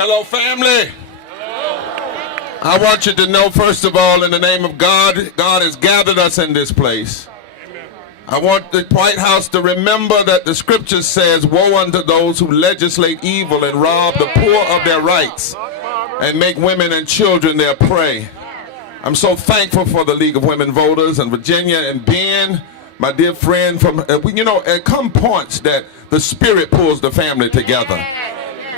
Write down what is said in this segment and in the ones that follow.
Hello, family. I want you to know, first of all, in the name of God, God has gathered us in this place. I want the White House to remember that the scripture says, woe unto those who legislate evil and rob the poor of their rights and make women and children their prey. I'm so thankful for the League of Women Voters and Virginia and Ben, my dear friend, from, there come points that the Spirit pulls the family together.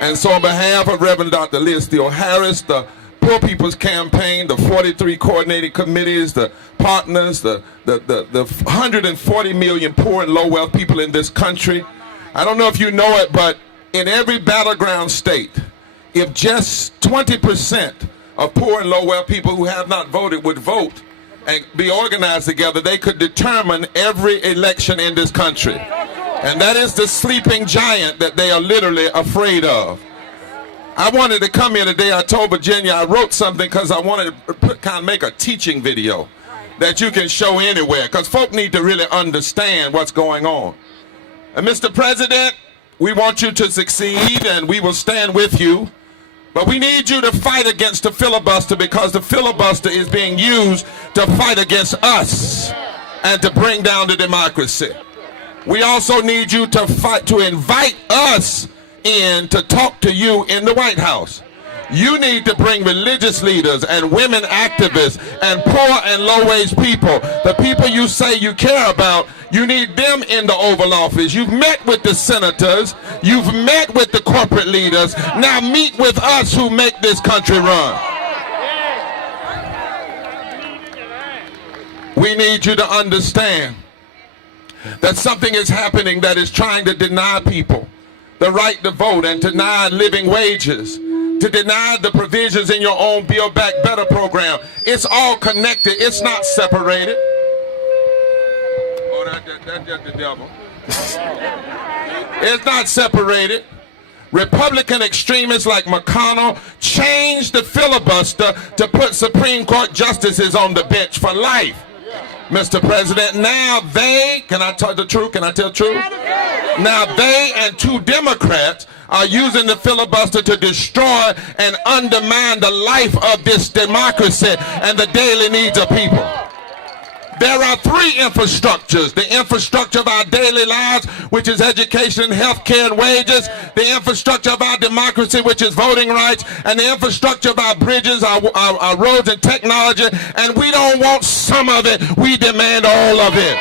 And so on behalf of Reverend Dr. Liz Steele Harris, the Poor People's Campaign, the 43 coordinating committees, the partners, the 140 million poor and low wealth people in this country, I don't know if you know it, but in every battleground state, if just 20% of poor and low wealth people who have not voted would vote and be organized together, they could determine every election in this country. And that is the sleeping giant that they are literally afraid of. I wanted to come here today. I told Virginia I wrote something because I wanted to kind of make a teaching video that you can show anywhere, because folk need to really understand what's going on. And Mr. President, we want you to succeed and we will stand with you. But we need you to fight against the filibuster, because the filibuster is being used to fight against us and to bring down the democracy. We also need you to fight to invite us in to talk to you in the White House. You need to bring religious leaders and women activists and poor and low-wage people, the people you say you care about. You need them in the Oval Office. You've met with the senators. You've met with the corporate leaders. Now meet with us who make this country run. We need you to understand that something is happening that is trying to deny people the right to vote and to deny living wages, to deny the provisions in your own Build Back Better program. It's all connected. It's not separated. Oh, that's the devil. It's not separated. Republican extremists like McConnell changed the filibuster to put Supreme Court justices on the bench for life. Mr. President, now they, can I tell the truth? Can I tell the truth? Now they and two Democrats are using the filibuster to destroy and undermine the life of this democracy and the daily needs of people. There are three infrastructures: the infrastructure of our daily lives, which is education, health care, and wages; the infrastructure of our democracy, which is voting rights; and the infrastructure of our bridges, our roads, and technology. And we don't want some of it. We demand all of it.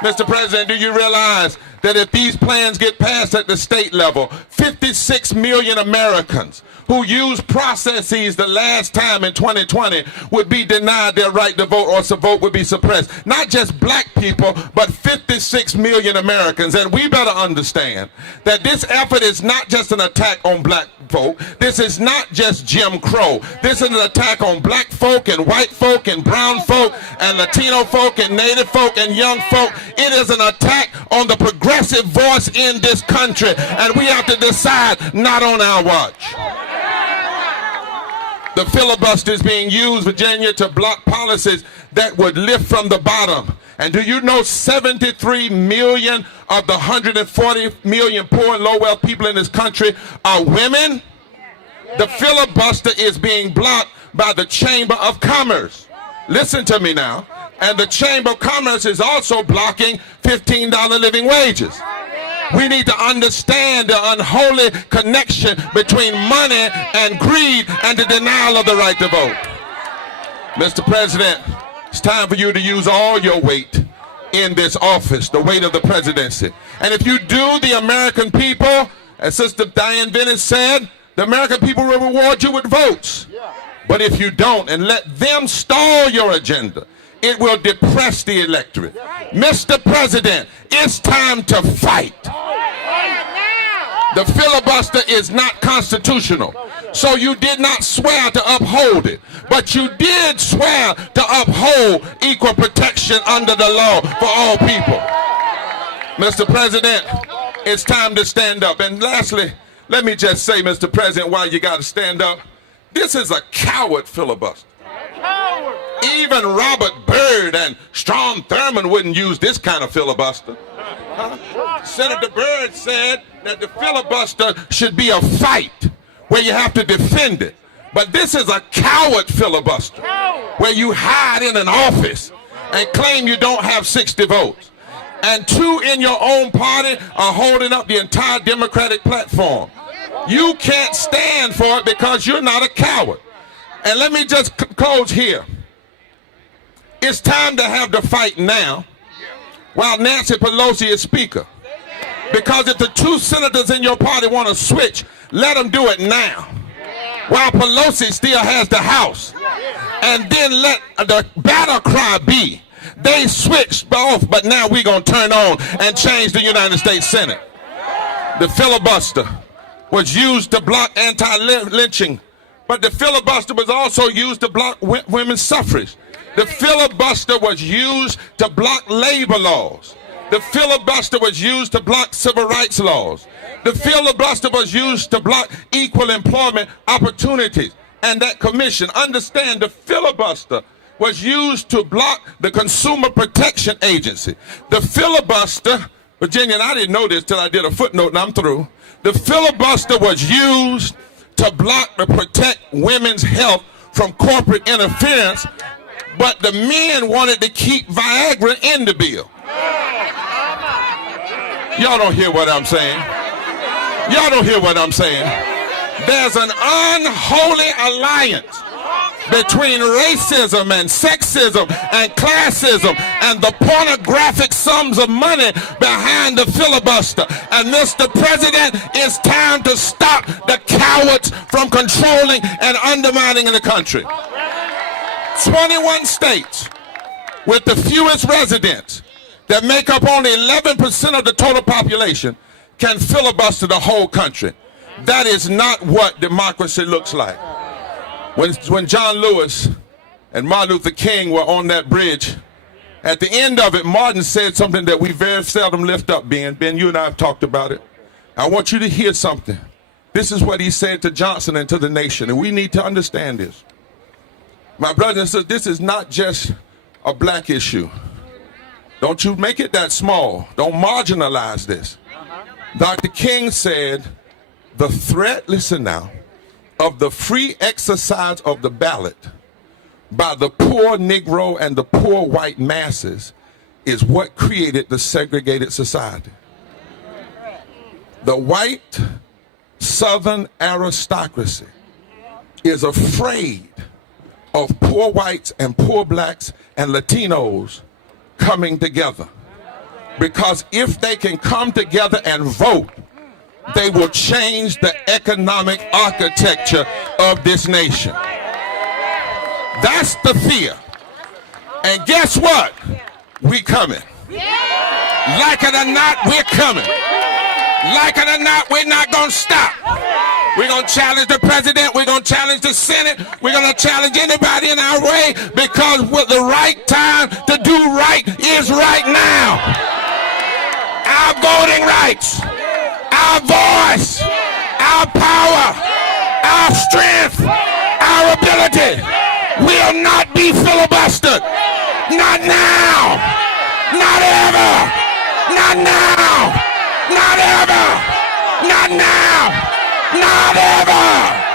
Mr. President, do you realize that if these plans get passed at the state level, 56 million Americans who used processes the last time in 2020 would be denied their right to vote, or the vote would be suppressed? Not just black people, but 56 million Americans. And we better understand that this effort is not just an attack on black folk. This is not just Jim Crow. This is an attack on black folk and white folk and brown folk and Latino folk and Native folk and young folk. It is an attack on the progressive voice in this country, and we have to decide not on our watch. The filibuster is being used, Virginia, to block policies that would lift from the bottom. And do you know 73 million of the 140 million poor and low wealth people in this country are women? The filibuster is being blocked by the Chamber of Commerce. Listen to me now. And the Chamber of Commerce is also blocking $15 living wages. We need to understand the unholy connection between money and greed and the denial of the right to vote. Mr. President, it's time for you to use all your weight in this office, the weight of the presidency. And if you do, the American people, as Sister Diane Venice said, the American people will reward you with votes. But if you don't and let them stall your agenda, it will depress the electorate. Mr. President, it's time to fight. The filibuster is not constitutional, so you did not swear to uphold it, but you did swear to uphold equal protection under the law for all people. Mr. President, it's time to stand up. And lastly, let me just say, Mr. President, why you got to stand up. This is a coward filibuster. Even Robert Byrd and Strom Thurmond wouldn't use this kind of filibuster. Senator Byrd said that the filibuster should be a fight where you have to defend it. But this is a coward filibuster where you hide in an office and claim you don't have 60 votes. And two in your own party are holding up the entire Democratic platform. You can't stand for it because you're not a coward. And let me just close here. It's time to have the fight now while Nancy Pelosi is Speaker. Because if the two senators in your party want to switch, let them do it now while Pelosi still has the House. And then let the battle cry be, they switched off, but now we're going to turn on and change the United States Senate. The filibuster was used to block anti-lynching, but the filibuster was also used to block women's suffrage. The filibuster was used to block labor laws. The filibuster was used to block civil rights laws. The filibuster was used to block equal employment opportunities. And that commission, understand, the filibuster was used to block the Consumer Protection Agency. The filibuster, Virginia, and I didn't know this till I did a footnote and I'm through. The filibuster was used to block to protect women's health from corporate interference, but the men wanted to keep Viagra in the bill. Y'all don't hear what I'm saying. Y'all don't hear what I'm saying. There's an unholy alliance between racism and sexism and classism and the pornographic sums of money behind the filibuster. And Mr. President, it's time to stop the cowards from controlling and undermining the country. 21 states with the fewest residents that make up only 11% of the total population can filibuster the whole country. That is not what democracy looks like. When John Lewis and Martin Luther King were on that bridge, at the end of it, Martin said something that we very seldom lift up, Ben. Ben, you and I have talked about it. I want you to hear something. This is what he said to Johnson and to the nation, and we need to understand this. My brother and sister, this is not just a black issue. Don't you make it that small. Don't marginalize this. Dr. King said, the threat, listen now, of the free exercise of the ballot by the poor Negro and the poor white masses is what created the segregated society. The white Southern aristocracy is afraid of poor whites and poor blacks and Latinos coming together. Because if they can come together and vote, they will change the economic architecture of this nation. That's the fear. And guess what? We coming. Like it or not, we're coming. Like it or not, we're not going to stop. We're going to challenge the president. We're going to challenge the Senate. We're going to challenge anybody in our way, because what the right time to do right is right now. Our voting rights, our voice, our power, our strength, our ability will not be filibustered. Not now. Not ever. Not now. Not ever. Not now. Not ever.